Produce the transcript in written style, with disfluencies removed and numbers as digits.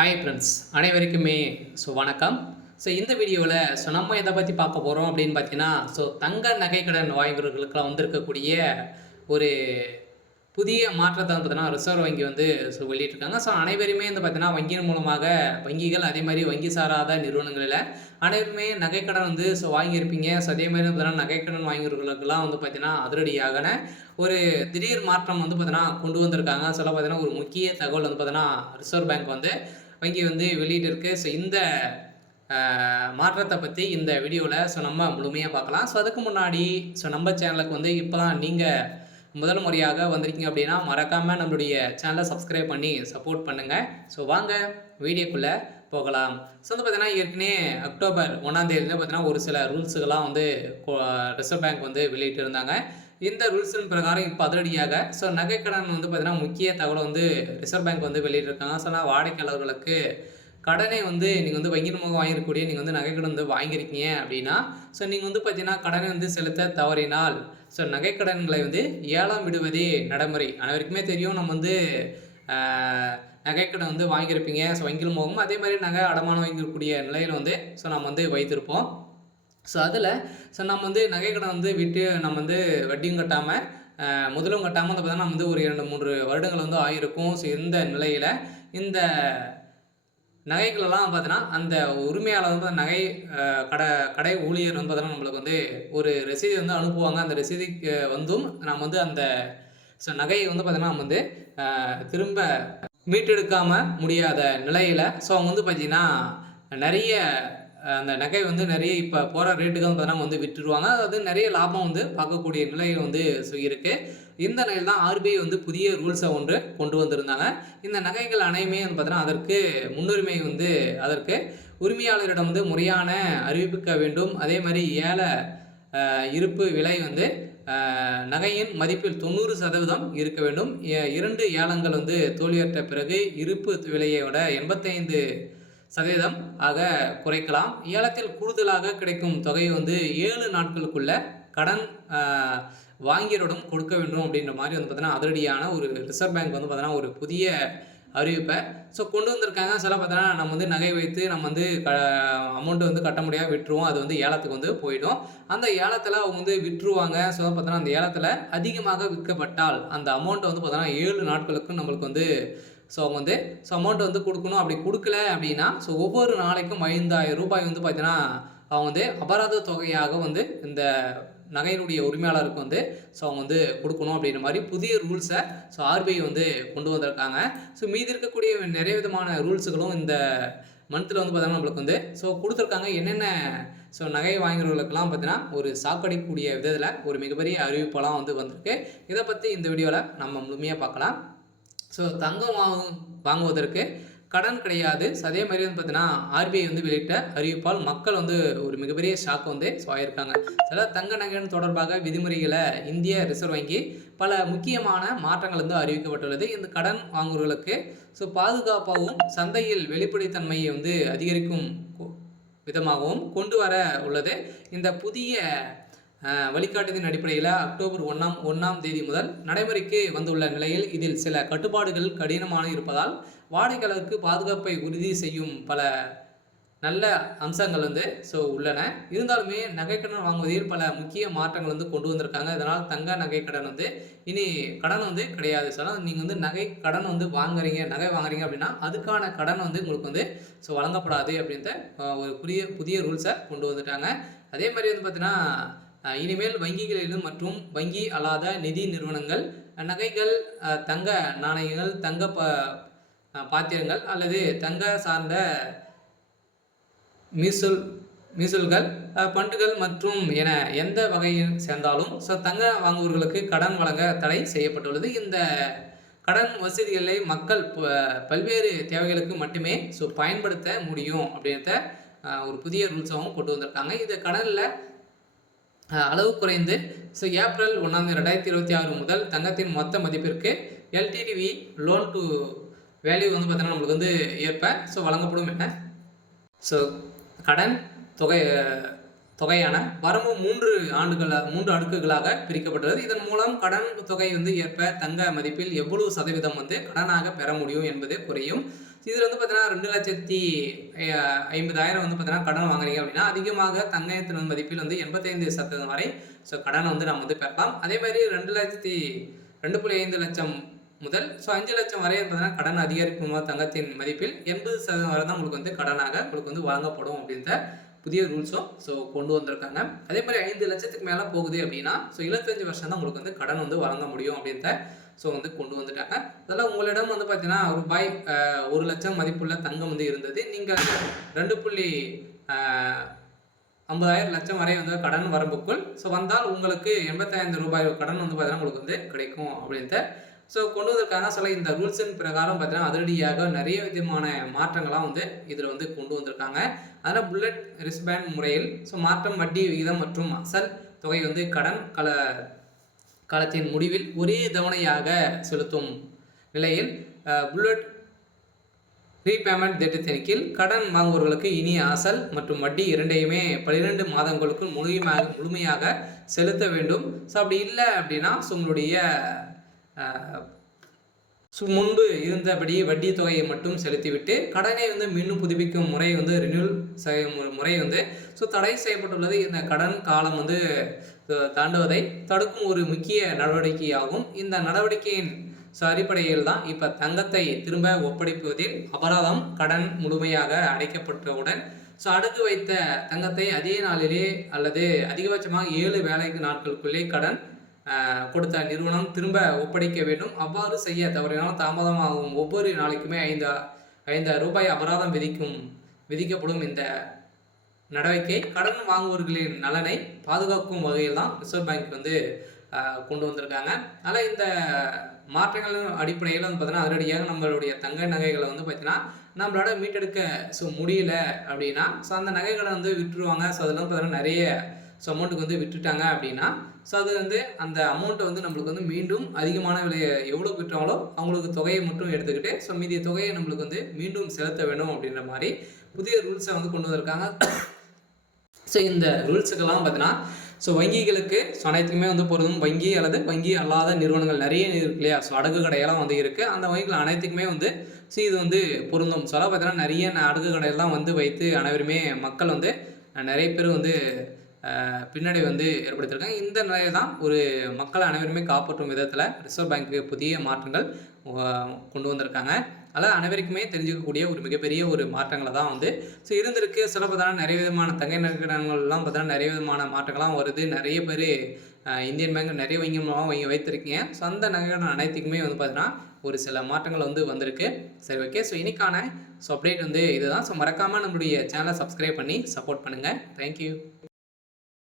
Hi friends அனைவருக்குமே வணக்கம். இந்த வீடியோவில் நம்ம எதை பற்றி பார்க்க போகிறோம் அப்படின்னு பார்த்தீங்கன்னா, தங்க நகைக்கடன் வாங்குபவர்களுக்கெல்லாம் இருக்கக்கூடிய ஒரு புதிய மாற்றத்தை பார்த்தீங்கன்னா ரிசர்வ் வங்கி வெளியிட்டிருக்காங்க. அனைவருமே பார்த்தீங்கன்னா வங்கியின் மூலமாக வங்கிகள் அதே மாதிரி வங்கி சாராத நிறுவனங்களில் அனைவருமே நகைக்கடன் வாங்கியிருப்பீங்க. அதே மாதிரி பார்த்தீங்கன்னா நகைக்கடன் வாங்கியவர்களுக்கெல்லாம் பார்த்தீங்கன்னா அதிரடியான ஒரு திடீர் மாற்றம் பார்த்தீங்கன்னா கொண்டு வந்திருக்காங்க. பார்த்தீங்கன்னா ஒரு முக்கிய தகவல் பார்த்தீங்கன்னா ரிசர்வ் பேங்க் வங்கி வெளியிட்டிருக்கு. இந்த மாற்றத்தை பற்றி இந்த வீடியோவில் நம்ம முழுமையாக பார்க்கலாம். அதுக்கு முன்னாடி நம்ம சேனலுக்கு இப்போ தான் நீங்கள் முதல் முறையாக வந்திருக்கீங்க அப்படின்னா மறக்காமல் நம்மளுடைய சேனலை சப்ஸ்கிரைப் பண்ணி சப்போர்ட் பண்ணுங்கள். வாங்க வீடியோக்குள்ளே போகலாம். பார்த்தீங்கன்னா ஏற்கனவே அக்டோபர் 1ஆம் தேதியில் பார்த்தீங்கன்னா ஒரு சில ரூல்ஸுகள்லாம் ரிசர்வ் பேங்க் வெளியிட்டு இருந்தாங்க. இந்த ரூல்ஸின் பிரகாரம் இப்போ அதிரடியாக நகைக்கடன் பார்த்தீங்கன்னா முக்கிய தகவலை ரிசர்வ் பேங்க் வெளியிட்டிருக்காங்க. வாடிக்கையாளர்களுக்கு கடனை நீங்கள் வங்கி மூலம் வாங்கிருக்கக்கூடிய நீங்கள் நகைக்கடன் வாங்கியிருக்கீங்க அப்படின்னா நீங்கள் பார்த்தீங்கன்னா கடனை செலுத்த தவறினால் நகைக்கடன்களை ஏலம் விடுவதே நடைமுறை. அனைவருக்குமே தெரியும். நம்ம நகைக்கடன் வாங்கியிருப்பீங்க வங்கியில் மூலமும் அதே மாதிரி நகை அடமானம் வாங்கிக்கூடிய நிலையில் நம்ம வைத்திருப்போம். அதில் நம்ம நகைக்கடன் விட்டு நம்ம வட்டியும் கட்டாமல் முதலும் கட்டாமல் பார்த்தீங்கன்னா நம்ம ஒரு 2-3 வருடங்கள் ஆகிருக்கும். இந்த நிலையில் இந்த நகைகளெல்லாம் பார்த்தீங்கன்னா அந்த உரிமையாளர் நகை கடை ஊழியர் பார்த்தீங்கன்னா நம்மளுக்கு ஒரு ரசீது அனுப்புவாங்க. அந்த ரசீதுக்கு நாம் அந்த நகையை பார்த்தீங்கன்னா நம்ம திரும்ப மீட்டெடுக்காமல் முடியாத நிலையில் அவங்க பார்த்தீங்கன்னா நிறைய அந்த நகை நிறைய இப்போ போகிற ரேட்டுக்கு பார்த்தீங்கன்னா விட்டுருவாங்க. அதாவது நிறைய லாபம் பார்க்கக்கூடிய நிலையில் இருக்குது. இந்த நிலையில் தான் ஆர்பிஐ புதிய ரூல்ஸை ஒன்று கொண்டு வந்திருந்தாங்க. இந்த நகைகள் அனையுமே பார்த்தீங்கன்னா அதற்கு முன்னுரிமை அதற்கு உரிமையாளரிடம் முறையான அறிவிக்க வேண்டும். அதே மாதிரி இருப்பு விலை நகையின் மதிப்பில் 90% இருக்க வேண்டும். 2 ஏலங்கள் தோல்வியற்ற பிறகு இருப்பு விலையோட 85% ஆக குறைக்கலாம். ஏலத்தில் கூடுதலாக கிடைக்கும் தொகையை 7 நாட்களுக்குள்ள கடன் வாங்கியரிடம் கொடுக்க வேண்டும் அப்படின்ற மாதிரி பார்த்தீங்கன்னா அதிரடியான ஒரு ரிசர்வ் பேங்க் பார்த்தீங்கன்னா ஒரு புதிய அறிவிப்பை கொண்டு வந்திருக்காங்க. பார்த்தீங்கன்னா நம்ம நகை வைத்து நம்ம அமௌண்ட்டு கட்ட முடியாமல் விட்டுருவோம். அது ஏலத்துக்கு போயிடும். அந்த ஏலத்தில் அவங்க விட்டுருவாங்க. பார்த்தீங்கன்னா அந்த ஏலத்தில் அதிகமாக விற்கப்பட்டால் அந்த அமௌண்ட்டை பார்த்தீங்கன்னா 7 நாட்களுக்கு நம்மளுக்கு அவங்க அமௌண்ட் கொடுக்கணும். அப்படி கொடுக்கல அப்படின்னா ஒவ்வொரு நாளைக்கும் 5000 ரூபாய் பார்த்தீங்கன்னா அவங்க அபராத தொகையாக இந்த நகையினுடைய உரிமையாளருக்கு அவங்க கொடுக்கணும் அப்படின்ற மாதிரி புதிய ரூல்ஸை ஆர்பிஐ கொண்டு வந்திருக்காங்க. மீதி இருக்கக்கூடிய நிறைய விதமான ரூல்ஸுகளும் இந்த மந்தில் பார்த்தீங்கன்னா நம்மளுக்கு கொடுத்துருக்காங்க. என்னென்ன நகை வாங்குறவர்களுக்கெல்லாம் பார்த்தீங்கன்னா ஒரு சாக்கடிக்கூடிய விதத்தில் ஒரு மிகப்பெரிய அறிவிப்பெல்லாம் வந்திருக்கு. இதை பற்றி இந்த வீடியோவில் நம்ம முழுமையாக பார்க்கலாம். தங்கம் வாங்குவதற்கு கடன் கிடையாது. அதே மாதிரி பார்த்தீங்கன்னா ஆர்பிஐ வெளியிட்ட அறிவிப்பால் மக்கள் ஒரு மிகப்பெரிய ஷாக் ஆயிருக்காங்க. தங்க நகையின் தொடர்பாக விதிமுறைகளை இந்திய ரிசர்வ் வங்கி பல முக்கியமான மாற்றங்கள் அறிவிக்கப்பட்டுள்ளது. இந்த கடன் வாங்குவர்களுக்கு பாதுகாப்பாகவும் சந்தையில் வெளிப்படைத்தன்மையை அதிகரிக்கும் விதமாகவும் கொண்டு வர உள்ளது. இந்த புதிய வழிகாட்டுதலின் அடிப்படையில் அக்டோபர் 1ஆம் தேதி முதல் நடைமுறைக்கு வந்துள்ள நிலையில் இதில் சில கட்டுப்பாடுகள் கடினமான இருப்பதால் வாடிக்கையாளருக்கு பாதுகாப்பை உறுதி செய்யும் பல நல்ல அம்சங்கள் உள்ளன. இருந்தாலுமே நகைக்கடன் வாங்குவதில் பல முக்கிய மாற்றங்கள் கொண்டு வந்திருக்காங்க. இதனால் தங்க நகைக்கடன் இனி கடன் கிடையாது. நீங்கள் நகை கடன் வாங்குறீங்க, நகை வாங்குறீங்க அப்படின்னா அதுக்கான கடன் உங்களுக்கு வழங்கப்படாது அப்படின்ற ஒரு புதிய ரூல்ஸை கொண்டு வந்துட்டாங்க. அதே மாதிரி பார்த்தீங்கன்னா இனிமேல் வங்கிகளிலும் மற்றும் வங்கி அல்லாத நிதி நிறுவனங்கள் நகைகள், தங்க நாணயங்கள், தங்க பாத்திரங்கள் அல்லது தங்க சார்ந்த மியூசுவல்கள் பண்டுகள் மற்றும் என எந்த வகையில் சேர்ந்தாலும் தங்க வாங்குபவர்களுக்கு கடன் வழங்க தடை செய்யப்பட்டுள்ளது. இந்த கடன் வசதிகளை மக்கள் பல்வேறு தேவைகளுக்கு மட்டுமே பயன்படுத்த முடியும் அப்படின்ற ஒரு புதிய ரூல்ஸாகவும் கொண்டு வந்திருக்காங்க. இந்த கடனில் அளவு குறைந்து ஏப்ரல் 1 2026 முதல் தங்கத்தின் மொத்த மதிப்பிற்கு எல்டிடிவி லோன் டு வேல்யூ பார்த்தீங்கன்னா நம்மளுக்கு ஏற்ப வழங்கப்படும் என கடன் தொகையான வரம்பு 3 அடுக்குகளாக பிரிக்கப்பட்டுள்ளது. இதன் மூலம் கடன் தொகை ஏற்ப தங்க மதிப்பில் எவ்வளவு சதவீதம் கடனாக பெற முடியும் என்பது குறையும். இதில் வந்து பார்த்தீங்கன்னா 2,50,000 வந்து பார்த்தீங்கன்னா கடன் வாங்குறீங்க அப்படின்னா அதிகமாக தங்கத்தின் மதிப்பில் வந்து 85% வரை ஸோ கடனை வந்து நம்ம வந்து பெறலாம். அதே மாதிரி 2,5 லட்சம் முதல் 5 லட்சம் வரை பார்த்தீங்கன்னா கடன் அதிகரிப்பு தங்கத்தின் மதிப்பில் 80% வரை தான் உங்களுக்கு வந்து கடனாக உங்களுக்கு வந்து வழங்கப்படும் அப்படின்ற புதிய ரூல்ஸும் ஸோ கொண்டு வந்திருக்காங்க. அதே மாதிரி 5 லட்சத்துக்கு மேலே போகுது அப்படின்னா ஸோ 25 வருஷம் தான் உங்களுக்கு வந்து கடன் வந்து வழங்க முடியும் அப்படின்ற ஸோ வந்து கொண்டு வந்துட்டாங்க. அதெல்லாம் உங்களிடம் வந்து பார்த்தீங்கன்னா ரூபாய் 1 லட்சம் மதிப்புள்ள தங்கம் வந்து இருந்தது. நீங்கள் 2,50,000 லட்சம் வரை வந்து கடன் வரம்புக்குள் ஸோ வந்தால் உங்களுக்கு 85 ரூபாய் கடன் வந்து பார்த்தீங்கன்னா உங்களுக்கு வந்து கிடைக்கும் அப்படின்ட்டு ஸோ கொண்டு வந்திருக்காங்க. சொல்ல இந்த ரூல்ஸின் பிரகாரம் பார்த்தீங்கன்னா அதிரடியாக நிறைய விதமான மாற்றங்கள்லாம் வந்து இதில் வந்து கொண்டு வந்திருக்காங்க. அதனால் புல்லட் ரிஸ்பேண்ட் முறையில் ஸோ மாற்றம் வட்டி விகிதம் மற்றும் அசல் தொகை வந்து கடன் காலத்தின் முடிவில் ஒரே தவணையாக செலுத்தும் நிலையில் புல்லட் ரீபேமெண்ட் திட்டத்தின் கீழ் கடன் வாங்குபவர்களுக்கு இனி அசல் மற்றும் வட்டி இரண்டையுமே 12 மாதங்களுக்குள் முழுமையாக செலுத்த வேண்டும். ஸோ அப்படி இல்லை அப்படின்னா ஸோ உங்களுடைய முன்பு இருந்தபடி வட்டி தொகையை மட்டும் செலுத்திவிட்டு கடனை வந்து மீண்டும் புதுப்பிக்கும் முறை வந்து ரினியூல் செய்யும் முறை வந்து ஸோ தடை செய்யப்பட்டுள்ளது. இந்த கடன் காலம் வந்து தாண்டுவதை தடுக்கும் ஒரு முக்கிய நடவடிக்கையாகும். இந்த நடவடிக்கையின் அடிப்படையில் தான் இப்போ தங்கத்தை திரும்ப ஒப்படைப்பதில் அபராதம் கடன் முழுமையாக அடைக்கப்பட்டவுடன் ஸோ அடகு வைத்த தங்கத்தை அதே நாளிலே அல்லது அதிகபட்சமாக 7 வேலை நாட்களுக்குள்ளே கடன் கொடுத்த நிறுவனம் திரும்ப ஒப்படைக்க வேண்டும். அவ்வாறு செய்ய தவறினால் தாமதமாகும் ஒவ்வொரு நாளைக்குமே 5 ரூபாய் அபராதம் விதிக்கப்படும். இந்த நடவடிக்கை கடன் வாங்குவோர்களின் நலனை பாதுகாக்கும் வகையில் தான் ரிசர்வ் பேங்க் வந்து கொண்டு வந்திருக்காங்க. அதனால் இந்த மாற்றங்களின் அடிப்படையில் வந்து பார்த்தீங்கன்னா அதிரடியாக நம்மளுடைய தங்க நகைகளை வந்து பார்த்தீங்கன்னா நம்மளோட மீட்டெடுக்க ஸோ முடியல அப்படின்னா ஸோ அந்த நகைகளை வந்து விட்டுருவாங்க. ஸோ அதெல்லாம் பார்த்தீங்கன்னா நிறைய ஸோ அமௌண்ட்டுக்கு வந்து விட்டுட்டாங்க அப்படின்னா ஸோ அது வந்து அந்த அமௌண்ட்டை வந்து நம்மளுக்கு வந்து மீண்டும் அதிகமான விலையை எவ்வளோ விட்டுறாங்களோ அவங்களுக்கு தொகையை மட்டும் எடுத்துக்கிட்டு ஸோ மீதிய தொகையை நம்மளுக்கு வந்து மீண்டும் செலுத்த வேண்டும் அப்படின்ற மாதிரி புதிய ரூல்ஸை வந்து கொண்டு வந்திருக்காங்க. ஸோ இந்த ரூல்ஸுக்கெல்லாம் பார்த்தீங்கன்னா ஸோ வங்கிகளுக்கு ஸோ அனைத்துக்குமே வந்து பொருந்தும். வங்கி அல்லது வங்கி அல்லாத நிறுவனங்கள் நிறைய இருக்கு இல்லையா, ஸோ அடகு கடையெல்லாம் வந்து இருக்குது. அந்த வங்கிகள் அனைத்துக்குமே வந்து ஸோ இது வந்து பொருந்தும். ஸோ பார்த்தீங்கன்னா நிறைய அடகு கடையெல்லாம் வந்து வைத்து அனைவருமே மக்கள் வந்து நிறைய பேர் வந்து பின்னாடி வந்து ஏற்படுத்தியிருக்காங்க. இந்த நிலையை தான் ஒரு மக்களை அனைவருமே காப்பாற்றும் விதத்தில் ரிசர்வ் பேங்க்கு புதிய மாற்றங்கள் கொண்டு வந்திருக்காங்க. அதனால் அனைவருக்குமே தெரிஞ்சுக்கக்கூடிய ஒரு மிகப்பெரிய ஒரு மாற்றங்களை தான் வந்து ஸோ இருந்திருக்கு. சில பார்த்தீங்கன்னா நிறைய விதமான தங்க நகைகள்லாம் பார்த்தீங்கன்னா நிறைய விதமான மாற்றங்கள்லாம் வருது. நிறைய பேர் இந்தியன் பேங்க் நிறைய வங்கி மூலமாக வைத்திருக்கீங்க. ஸோ அந்த நகைகள் அனைத்துக்குமே வந்து பார்த்தீங்கன்னா ஒரு சில மாற்றங்கள் வந்து வந்திருக்கு. சரி, ஓகே. ஸோ இன்னைக்கான ஸோ அப்டேட் வந்து இதுதான். ஸோ மறக்காமல் நம்மளுடைய சேனலை சப்ஸ்கிரைப் பண்ணி சப்போர்ட் பண்ணுங்கள். தேங்க்யூ.